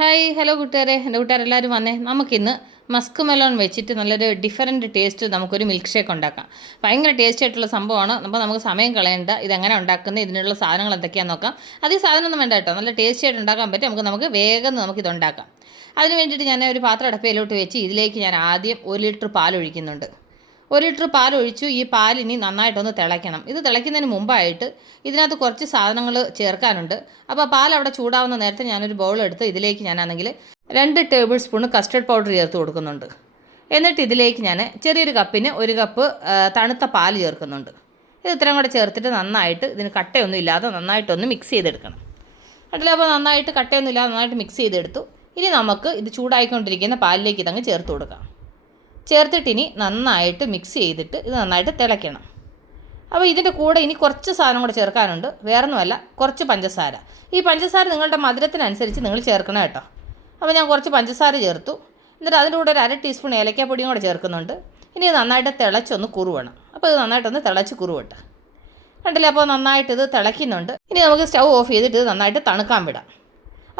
Hi hello കൂട്ടുകാരെ. എന്റെ കൂട്ടുകാരെല്ലാവരും വന്നേ. നമുക്കിന്ന് മസ്ക് മെലോൺ വെച്ചിട്ട് നല്ലൊരു ഡിഫറെന്റ് ടേസ്റ്റ് നമുക്കൊരു മിൽക്ക് ഷേക്ക് ഉണ്ടാക്കാം. ഭയങ്കര ടേസ്റ്റ് ആയിട്ടുള്ള സംഭവമാണ്. അപ്പോൾ നമുക്ക് സമയം കളയേണ്ട. ഇതെങ്ങനെ ഉണ്ടാക്കുന്നത് ഇതിനുള്ള സാധനങ്ങൾ എന്തൊക്കെയാണെന്ന് നോക്കാം. അത് ഈ സാധനമൊന്നും വേണ്ട കേട്ടോ. നല്ല ടേസ്റ്റി ആയിട്ട് ഉണ്ടാക്കാൻ പറ്റും. നമുക്ക് നമുക്ക് വേഗം നമുക്കിത് ഉണ്ടാക്കാം അതിന് വേണ്ടിയിട്ട് ഞാൻ ഒരു പാത്രം അടപ്പയിലോട്ട് വെച്ച് ഇതിലേക്ക് ഞാൻ ആദ്യം ഒരു ലിറ്റർ പാൽ ഒഴിക്കുന്നുണ്ട്. ഒരു ലിറ്റർ പാൽ ഒഴിച്ചു ഈ പാൽ ഇനി നന്നായിട്ടൊന്ന് തിളയ്ക്കണം. ഇത് തിളയ്ക്കുന്നതിന് മുമ്പായിട്ട് ഇതിനകത്ത് കുറച്ച് സാധനങ്ങൾ ചേർക്കാനുണ്ട്. അപ്പോൾ പാൽ അവിടെ ചൂടാവുന്ന നേരത്തെ ഞാനൊരു ബൗൾ എടുത്ത് ഇതിലേക്ക് ഞാനാണെങ്കിൽ രണ്ട് ടേബിൾ സ്പൂൺ കസ്റ്റർഡ് പൗഡർ ചേർത്ത് കൊടുക്കുന്നുണ്ട്. എന്നിട്ട് ഇതിലേക്ക് ഞാൻ ചെറിയൊരു കപ്പിന് ഒരു കപ്പ് തണുത്ത പാൽ ചേർക്കുന്നുണ്ട്. ഇത് ഇത്രയും കൂടെ ചേർത്തിട്ട് നന്നായിട്ട് ഇതിന് കട്ടയൊന്നും ഇല്ലാതെ നന്നായിട്ടൊന്ന് മിക്സ് ചെയ്തെടുക്കണം. അപ്പോൾ നന്നായിട്ട് കട്ടയൊന്നും ഇല്ലാതെ നന്നായിട്ട് മിക്സ് ചെയ്തെടുത്തു. ഇനി നമുക്ക് ഇത് ചൂടായിക്കൊണ്ടിരിക്കുന്ന പാലിലേക്ക് ഇതങ്ങ് ചേർത്ത് കൊടുക്കാം. ചേർത്തിട്ട് ഇനി നന്നായിട്ട് മിക്സ് ചെയ്തിട്ട് ഇത് നന്നായിട്ട് തിളയ്ക്കണം. അപ്പോൾ ഇതിന്റെ കൂടെ ഇനി കുറച്ച് സാധനം കൂടെ ചേർക്കാനുണ്ട്. വേറൊന്നുമല്ല കുറച്ച് പഞ്ചസാര. ഈ പഞ്ചസാര നിങ്ങളുടെ മധുരത്തിനനുസരിച്ച് നിങ്ങൾ ചേർക്കണം കേട്ടോ. അപ്പോൾ ഞാൻ കുറച്ച് പഞ്ചസാര ചേർത്തു. എന്നിട്ട് അതിന്റെ കൂടെ ഒരു അര ടീസ്പൂൺ ഏലക്കാപ്പൊടിയും കൂടെ ചേർക്കുന്നുണ്ട്. ഇനി ഇത് നന്നായിട്ട് തിളച്ചൊന്ന് കുറുവണം. അപ്പോൾ ഇത് നന്നായിട്ടൊന്ന് തിളച്ച് കുറുവട്ടെ. കണ്ടില്ലേ? അപ്പോൾ നന്നായിട്ട് ഇത് തിളയ്ക്കുന്നുണ്ട്. ഇനി നമുക്ക് സ്റ്റൗ ഓഫ് ചെയ്തിട്ട് ഇത് നന്നായിട്ട് തണുക്കാൻ വിടാം.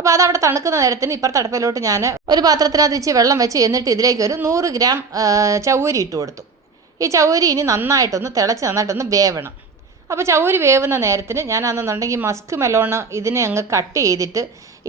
അപ്പോൾ അതവിടെ തണുക്കുന്ന നേരത്തിന് ഇപ്പുറത്തെ അടുപ്പിലോട്ട് ഞാൻ ഒരു പാത്രത്തിനകത്ത് ഇച്ചിരി വെള്ളം വെച്ച് എന്നിട്ട് ഇതിലേക്ക് ഒരു നൂറ് ഗ്രാം ചവരി ഇട്ട് കൊടുത്തു. ഈ ചവരി ഇനി നന്നായിട്ടൊന്ന് തിളച്ച് നന്നായിട്ടൊന്ന് വേവണം. അപ്പോൾ ചവരി വേവുന്ന നേരത്തിന് ഞാൻ ഞാനാണെന്നുണ്ടെങ്കിൽ മസ്ക് മെലോണ് ഇതിനെ അങ്ങ് കട്ട് ചെയ്തിട്ട്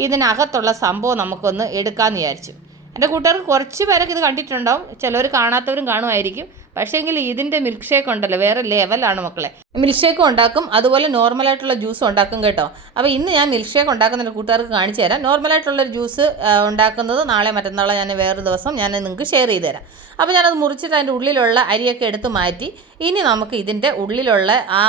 ഇതിനകത്തുള്ള സംഭവം നമുക്കൊന്ന് എടുക്കാമെന്ന് വിചാരിച്ചു. എന്റെ കൂട്ടുകാർക്ക് കുറച്ച് പേരൊക്കെ ഇത് കണ്ടിട്ടുണ്ടാവും. ചിലർ കാണാത്തവരും കാണുമായിരിക്കും. പക്ഷേങ്കിൽ ഇതിന്റെ മിൽക്ക് ഷേക്ക് ഉണ്ടല്ലോ വേറെ ലെവലാണ് മക്കളെ. മിൽക്ക് ഷേക്കും ഉണ്ടാക്കും അതുപോലെ നോർമലായിട്ടുള്ള ജ്യൂസും ഉണ്ടാക്കും കേട്ടോ. അപ്പോൾ ഇന്ന് ഞാൻ മിൽക്ക് ഷേക്ക് ഉണ്ടാക്കുന്ന കൂട്ടുകാർക്ക് കാണിച്ചു തരാം. നോർമലായിട്ടുള്ളൊരു ജ്യൂസ് ഉണ്ടാക്കുന്നത് നാളെ മറ്റന്നാളെ ഞാൻ വേറൊരു ദിവസം ഞാൻ നിങ്ങൾക്ക് ഷെയർ ചെയ്ത് തരാം. അപ്പോൾ ഞാനത് മുറിച്ചിട്ട് അതിന്റെ ഉള്ളിലുള്ള അരിയൊക്കെ എടുത്ത് മാറ്റി ഇനി നമുക്ക് ഇതിന്റെ ഉള്ളിലുള്ള ആ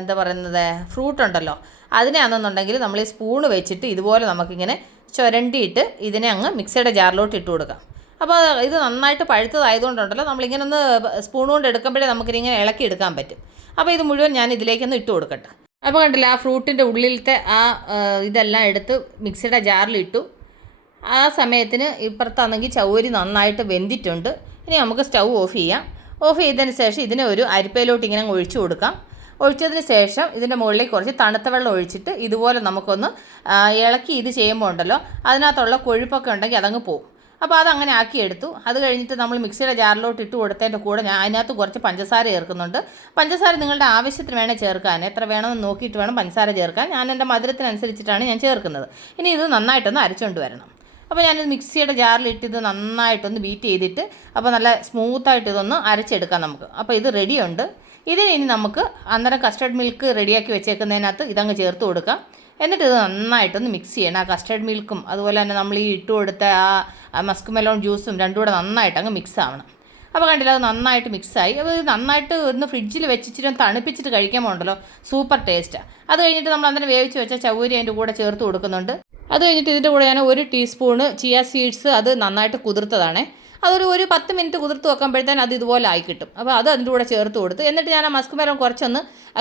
എന്താ പറയുന്നത് ഫ്രൂട്ട് ഉണ്ടല്ലോ അതിനെയാണെന്നുണ്ടെങ്കിൽ നമ്മൾ ഈ സ്പൂണ് വെച്ചിട്ട് ഇതുപോലെ നമുക്കിങ്ങനെ ചുരണ്ടിയിട്ട് ഇതിനെ അങ്ങ് മിക്സിയുടെ ജാറിലോട്ട് ഇട്ട് കൊടുക്കാം. അപ്പോൾ ഇത് നന്നായിട്ട് പഴുത്തതായതുകൊണ്ടുണ്ടല്ലോ. നമ്മളിങ്ങനെ ഒന്ന് സ്പൂൺ കൊണ്ട് എടുക്കുമ്പോഴേ നമുക്കിങ്ങനെ ഇളക്കി എടുക്കാൻ പറ്റും. അപ്പോൾ ഇത് മുഴുവൻ ഞാൻ ഇതിലേക്കൊന്ന് ഇട്ട് കൊടുക്കട്ടെ. അപ്പോൾ കണ്ടില്ല ആ ഫ്രൂട്ടിന്റെ ഉള്ളിലത്തെ ആ ഇതെല്ലാം എടുത്ത് മിക്സിയുടെ ജാറിലിട്ടു ആ സമയത്തിന് ഇപ്പുറത്താണെങ്കിൽ ചൗരി നന്നായിട്ട് വെന്തിട്ടുണ്ട്. ഇനി നമുക്ക് സ്റ്റൗ ഓഫ് ചെയ്യാം. ഓഫ് ചെയ്തതിന് ശേഷം ഇതിനെ ഒരു അരിപ്പയിലോട്ട് ഇങ്ങനെ ഒഴിച്ചു കൊടുക്കാം. ഒഴിച്ചതിന് ശേഷം ഇതിന്റെ മുകളിലേക്ക് കുറച്ച് തണുത്ത വെള്ളം ഒഴിച്ചിട്ട് ഇതുപോലെ നമുക്കൊന്ന് ഇളക്കി ഇത് ചെയ്യുമ്പോൾ ഉണ്ടല്ലോ അതിനകത്തുള്ള കൊഴുപ്പൊക്കെ ഉണ്ടെങ്കിൽ അതങ്ങ് പോകും അപ്പോൾ അതങ്ങനെ ആക്കിയെടുത്തു അത് കഴിഞ്ഞിട്ട് നമ്മൾ മിക്സിയുടെ ജാറിലോട്ട് ഇട്ട് കൊടുത്തതിന്റെ കൂടെ ഞാൻ അതിനകത്ത് കുറച്ച് പഞ്ചസാര ചേർക്കുന്നുണ്ട്. പഞ്ചസാര നിങ്ങളുടെ ആവശ്യത്തിന് വേണേൽ ചേർക്കാൻ എത്ര വേണമെന്ന് നോക്കിയിട്ട് വേണം പഞ്ചസാര ചേർക്കാൻ. ഞാൻ എന്റെ മധുരത്തിനനുസരിച്ചിട്ടാണ് ഞാൻ ചേർക്കുന്നത്. ഇനി ഇത് നന്നായിട്ടൊന്ന് അരച്ചുകൊണ്ട് വരണം. അപ്പോൾ ഞാനിത് മിക്സിയുടെ ജാറിലിട്ട് ഇത് നന്നായിട്ടൊന്ന് ബീറ്റ് ചെയ്തിട്ട് അപ്പോൾ നല്ല സ്മൂത്തായിട്ട് ഇതൊന്ന് അരച്ചെടുക്കാം നമുക്ക്. അപ്പോൾ ഇത് റെഡിയുണ്ട്. ഇതിന് ഇനി നമുക്ക് അന്നേരം കസ്റ്റർഡ് മിൽക്ക് റെഡിയാക്കി വെച്ചേക്കുന്നതിനകത്ത് ഇതങ്ങ് ചേർത്ത് കൊടുക്കാം. എന്നിട്ട് ഇത് നന്നായിട്ടൊന്ന് മിക്സ് ചെയ്യണം. ആ കസ്റ്റർഡ് മിൽക്കും അതുപോലെ തന്നെ നമ്മൾ ഈ ഇട്ട് കൊടുത്ത ആ മസ്ക് മെലോൺ ജ്യൂസും രണ്ടും കൂടെ നന്നായിട്ട് അങ്ങ് മിക്സ് ആവണം. അപ്പോൾ കണ്ടില്ല അത് നന്നായിട്ട് മിക്സായി അപ്പോൾ ഇത് നന്നായിട്ട് ഒന്ന് ഫ്രിഡ്ജിൽ വെച്ചിട്ട് തണുപ്പിച്ചിട്ട് കഴിക്കാൻ പോകണ്ടല്ലോ സൂപ്പർ ടേസ്റ്റാണ് അത് കഴിഞ്ഞിട്ട് നമ്മൾ അന്നേരം വേവിച്ച് വെച്ച ചവരി അതിന്റെ കൂടെ ചേർത്ത് കൊടുക്കുന്നുണ്ട്. അത് കഴിഞ്ഞിട്ട് ഇതിന്റെ കൂടെ ഞാൻ ഒരു ടീസ്പൂണ് ചിയ സീഡ്സ് അത് നന്നായിട്ട് കുതിർത്തതാണേ. അതൊരു ഒരു പത്ത് മിനിറ്റ് കുതിർത്ത് വെക്കുമ്പോഴത്തേന് അത് ഇതുപോലെ ആയി കിട്ടും. അപ്പോൾ അത് അതിന്റെ കൂടെ ചേർത്ത് കൊടുത്ത് എന്നിട്ട് ഞാൻ ആ മസ്ക് മരം കുറച്ചൊന്ന്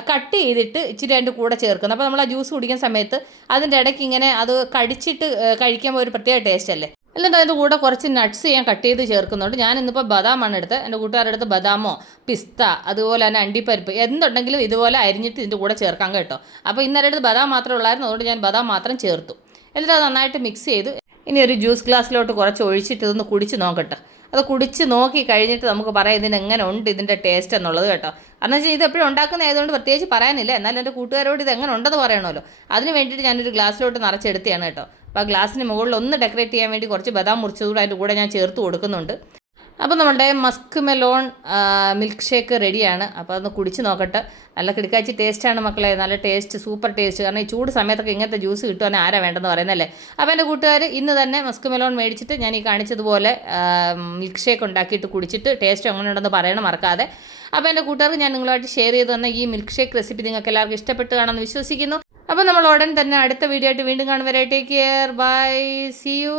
കട്ട് ചെയ്തിട്ട് ഇച്ചിരി അതിന്റെ കൂടെ ചേർക്കുന്നത് അപ്പോൾ നമ്മൾ ആ ജ്യൂസ് കുടിക്കുന്ന സമയത്ത് അതിന്റെ ഇടയ്ക്ക് ഇങ്ങനെ അത് കടിച്ചിട്ട് കഴിക്കുമ്പോൾ ഒരു പ്രത്യേക ടേസ്റ്റ് അല്ലേ? എന്നിട്ട് അതിന്റെ കൂടെ കുറച്ച് നട്ട്സ് ഞാൻ കട്ട് ചെയ്ത് ചേർക്കുന്നുണ്ട്. ഞാൻ ഇന്നിപ്പോൾ ബദാമാണ് എടുത്ത് എന്റെ കൂട്ടുകാരുടെ അടുത്ത് ബദാമോ പിസ്ത അതുപോലെ തന്നെ അണ്ടിപ്പരിപ്പ് എന്തുണ്ടെങ്കിലും ഇതുപോലെ അരിഞ്ഞിട്ട് ഇതിന്റെ കൂടെ ചേർക്കാം കേട്ടോ. അപ്പോൾ ഇന്നലെ അടുത്ത് ബദാം മാത്രമേ ഉള്ളായിരുന്നു. അതുകൊണ്ട് ഞാൻ ബദാം മാത്രം ചേർത്തു. എന്നിട്ട് അത് നന്നായിട്ട് മിക്സ് ചെയ്ത് ഇനി ഒരു ജ്യൂസ് ഗ്ലാസ്സിലോട്ട് കുറച്ച് ഒഴിച്ചിട്ട് ഇതൊന്ന് കുടിച്ച് നോക്കട്ടെ. അത് കുടിച്ച് നോക്കി കഴിഞ്ഞിട്ട് നമുക്ക് പറയാം ഇതിന് എങ്ങനെ ഉണ്ട് ഇതിന്റെ ടേസ്റ്റ് എന്നുള്ളത് കേട്ടോ. കാരണം വെച്ചാൽ ഇത് എപ്പോഴും ഉണ്ടാക്കുന്ന ആയതുകൊണ്ട് പ്രത്യേകിച്ച് പറയാനില്ല. എന്നാലും എന്റെ കൂട്ടുകാരോട് ഇത് എങ്ങനെ ഉണ്ടെന്ന് പറയണമല്ലോ. അതിന് വേണ്ടിയിട്ട് ഞാനൊരു ഗ്ലാസ്സിലോട്ട് നിറച്ചെടുത്തിയാണ് കേട്ടോ. അപ്പോൾ ആ ഗ്ലാസ്സിന് മുകളിൽ ഒന്ന് ഡെക്കറേറ്റ് ചെയ്യാൻ വേണ്ടി കുറച്ച് ബദാം മുറിച്ചതുകൂടെ അതിന്റെ കൂടെ ഞാൻ ചേർത്ത് കൊടുക്കുന്നുണ്ട്. അപ്പോൾ നമ്മളുടെ മസ്ക് മെലോൺ മിൽക്ക് ഷേക്ക് റെഡിയാണ് അപ്പോൾ അതൊന്ന് കുടിച്ച് നോക്കട്ടെ. നല്ല കിടക്കാച്ചി ടേസ്റ്റാണ് മക്കളെ. നല്ല ടേസ്റ്റ് സൂപ്പർ ടേസ്റ്റ് കാരണം ഈ ചൂട് സമയത്തൊക്കെ ഇങ്ങനത്തെ ജ്യൂസ് കിട്ടുവാൻ ആരാ വേണ്ടെന്ന് പറയുന്നല്ലേ അപ്പോൾ എന്റെ കൂട്ടുകാർ ഇന്ന് തന്നെ മസ്ക് മെലോൺ മേടിച്ചിട്ട് ഞാൻ ഈ കാണിച്ചതുപോലെ മിൽക്ക് ഷേക്ക് ഉണ്ടാക്കിയിട്ട് കുടിച്ചിട്ട് ടേസ്റ്റ് എങ്ങനെ ഉണ്ടെന്ന് പറയണം മറക്കാതെ. അപ്പോൾ എന്റെ കൂട്ടുകാർക്ക് ഞാൻ നിങ്ങളുമായിട്ട് ഷെയർ ചെയ്ത് തന്ന ഈ മിൽക്ക് ഷേക്ക് റെസിപ്പി നിങ്ങൾക്ക് എല്ലാവർക്കും ഇഷ്ടപ്പെട്ട് കാണുമെന്ന് വിശ്വസിക്കുന്നു. അപ്പോൾ നമ്മൾ ഉടൻ തന്നെ അടുത്ത വീഡിയോ ആയിട്ട് വീണ്ടും കാണുവരെ take care bye see you